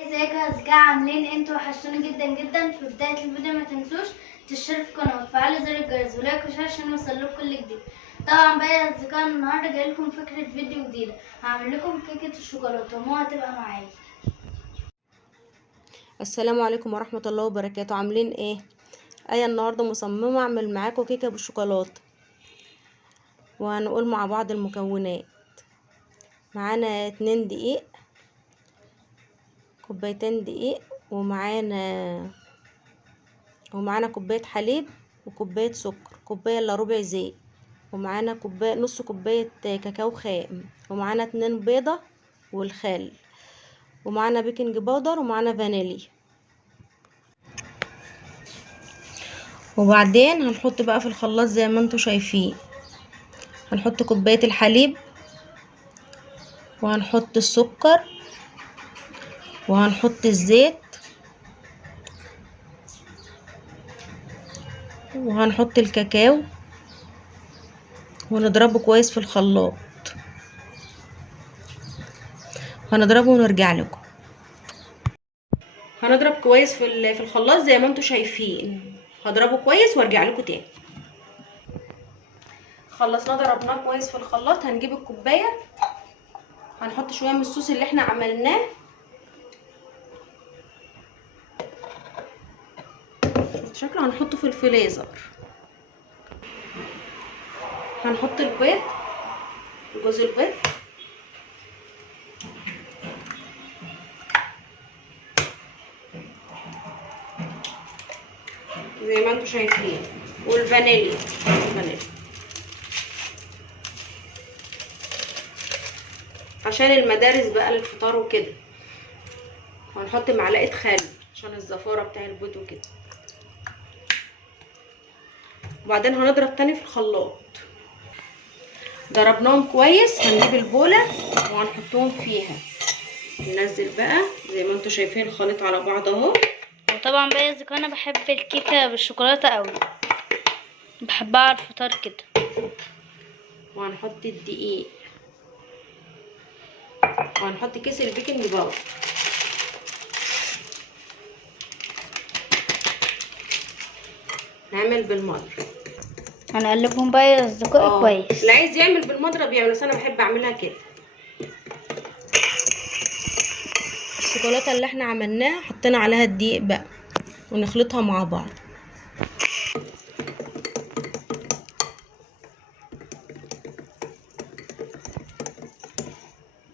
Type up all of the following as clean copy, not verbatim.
ازيكم يا اصدقاء، عاملين انتوا؟ وحشتوني جدا جدا. في بدايه الفيديو ما تنسوش تشتركوا في القناه وتفعلوا زر الجرس ولايك وشير عشان يوصلكوا كل جديد. طبعا بقى يا اصدقاء، النهارده جاي لكم فكره فيديو جديده. هعمل لكم كيكه الشوكولاته وماما هتبقى معايا. السلام عليكم ورحمة الله وبركاته. عاملين ايه؟ النهاردة مصممة اعمل معاكم كيكة بالشوكولاتة، وهنقول مع بعض المكونات. معانا 2 دقيق، كوبايتين دقيق، ومعانا كوباية حليب وكوباية سكر، كوباية الا ربع زيت، ومعانا نص كوباية كاكاو خام، ومعانا 2 بيضة والخل، ومعانا بيكنج باودر، ومعانا فانيليا. وبعدين هنحط بقى في الخلاط زي ما انتوا شايفين. هنحط كوباية الحليب، وهنحط السكر، وهنحط الزيت، وهنحط الكاكاو، ونضربه كويس في الخلاط. هنضربه ونرجع لكم. هنضرب كويس في الخلاط زي ما انتوا شايفين. هضربه كويس وارجع لكم تاني. خلصنا ضربناه كويس في الخلاط. هنجيب الكوبايه، هنحط شويه من الصوص اللي احنا عملناه. شفت شكله؟ هنحطه في الفريزر. هنحط البيض، جوز البيض، زي ما انتوا شايفين، والفانيليا. عشان المدارس بقى للفطار وكده. وهنحط معلقه خل عشان الزفاره بتاع البيض وكده. وبعدين هنضرب تاني في الخلاط. ضربناهم كويس. هنجيب البوله وهنحطهم فيها. ننزل بقى زي ما انتوا شايفين الخليط على بعض اهو. وطبعا بقى يا اصدقاء، انا بحب الكيكه بالشوكولاته قوي، بحبها على الفطار كده. وهنحط الدقيق، وهنحط كيس البيكنج باودر. نعمل بالمضرب. هنقلبهم بقى يا اصدقاء كويس. اللي عايز يعمل بالمضرب يعمل، بس انا بحب اعملها كده. الشوكولاته اللي احنا عملناها حطينا عليها الدقيق بقى، ونخلطها مع بعض.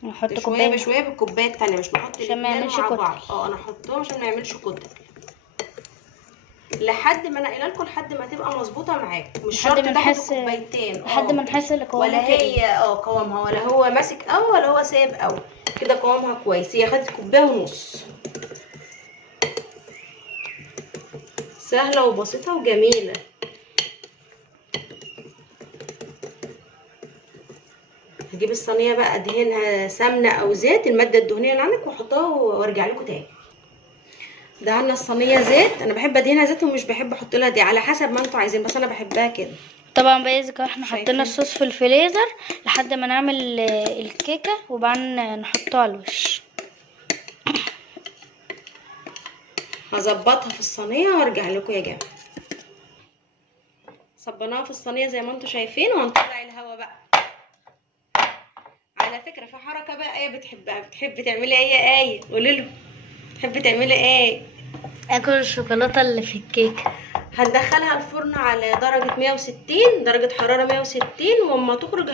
نحط شويه كوبايه بشويه بالكوبايه التانية، مش نحط عشان ما الاتنين يعملش مع كتل. بعض. انا احطهم عشان ما يعملش كتل. لحد ما انا لكم لحد ما تبقى مظبوطه معاكم. مش شرط تاخدوا كوبايتين، لحد ما نحس ان قوامها ولا هي قوامها، ولا هو ماسك قوي ولا هو سايب قوي. كده قوامها كويس. هي خدت كوبايه ونص. سهله وبسيطه وجميله. هجيب الصينيه بقى، ادهنها سمنه او زيت، الماده الدهنيه اللي عندك، واحطها وارجع لكم تاني. دهنا الصينيه زيت. انا بحب ادهنها زيت ومش بحب احط لها دي، على حسب ما انتوا عايزين، بس انا بحبها كده. طبعا بقى يا اصدقاء، احنا حطينا الصوص في الفريزر لحد ما نعمل الكيكه، وبعدين نحطها على الوش. هظبطها في الصينيه وارجع لكم يا جماعه. صبناها في الصينيه زي ما انتوا شايفين، وهنطلع الهواء بقى. على فكره في حركه بقى ايه بتحبها، بتحب تعملي ايه قولي له. تحبي تعملي ايه؟ اكل الشوكولاته اللي في الكيكه. هندخلها الفرن على درجه 160، درجه حراره 160، واما تخرج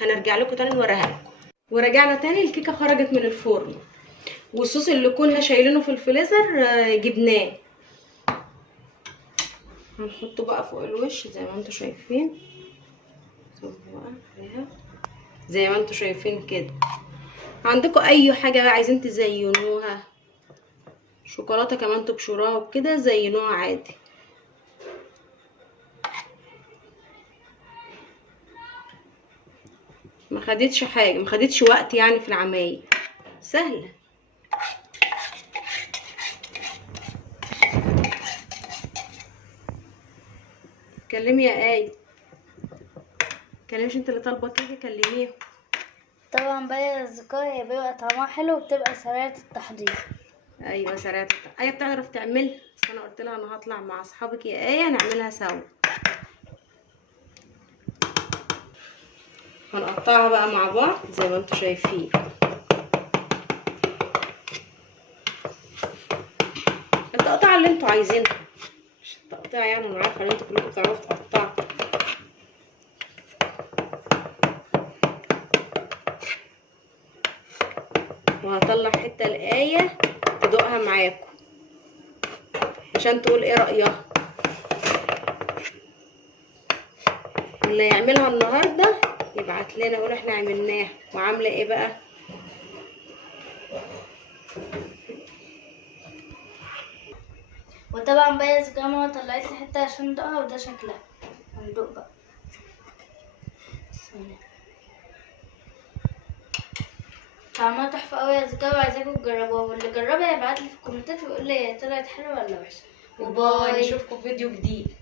هنرجع لكم تاني نوريها لكم. ورجعنا تاني. الكيكه خرجت من الفرن، والصوص اللي كنا شايلينه في الفريزر جبناه. هنحطه بقى فوق الوش زي ما انتوا شايفين. زي ما انتوا شايفين كده. عندكم اي حاجه بقى عايزين تزينوها، شوكولاته كمان تبشروها وكده، زينوها عادي. ما خدتش حاجه، ما خدتش وقت يعني في العمايل، سهله. كلمي يا ايه. كلميش انت اللي طالبه كيكه، كلميهم. طبعا بقى يا اصدقائي هي بيبقى طعمها حلو وبتبقى سريعة التحضير. ايوه سريعة ايه بتعرف تعملها، بس انا قلت لها انا هطلع مع اصحابك يا ايه نعملها سوا. هنقطعها بقى مع بعض زي ما انتوا شايفين. التقطيع اللي انتوا عايزينها، مش التقطيع يعني انا عارفه ان انتوا كلكم بتعرفوا تقطعوا. وهطلع حته الآية تدوقها معاكم عشان تقول ايه رأيها. اللي يعملها النهارده يبعت لنا يقول احنا عملناها وعامله ايه بقى. وطبعا بقى يا اصدقائي ماما طلعت لي حتة عشان ندوقها وده شكلها. هندوق بقى. بسم الله. طعمها تحفة أوي يا اصدقائي وعايزاكم تجربوها، واللي جربها يبعتلي في الكومنتات ويقول لي هي طلعت حلوة ولا وحشة. وباي، نشوفكم في فيديو جديد.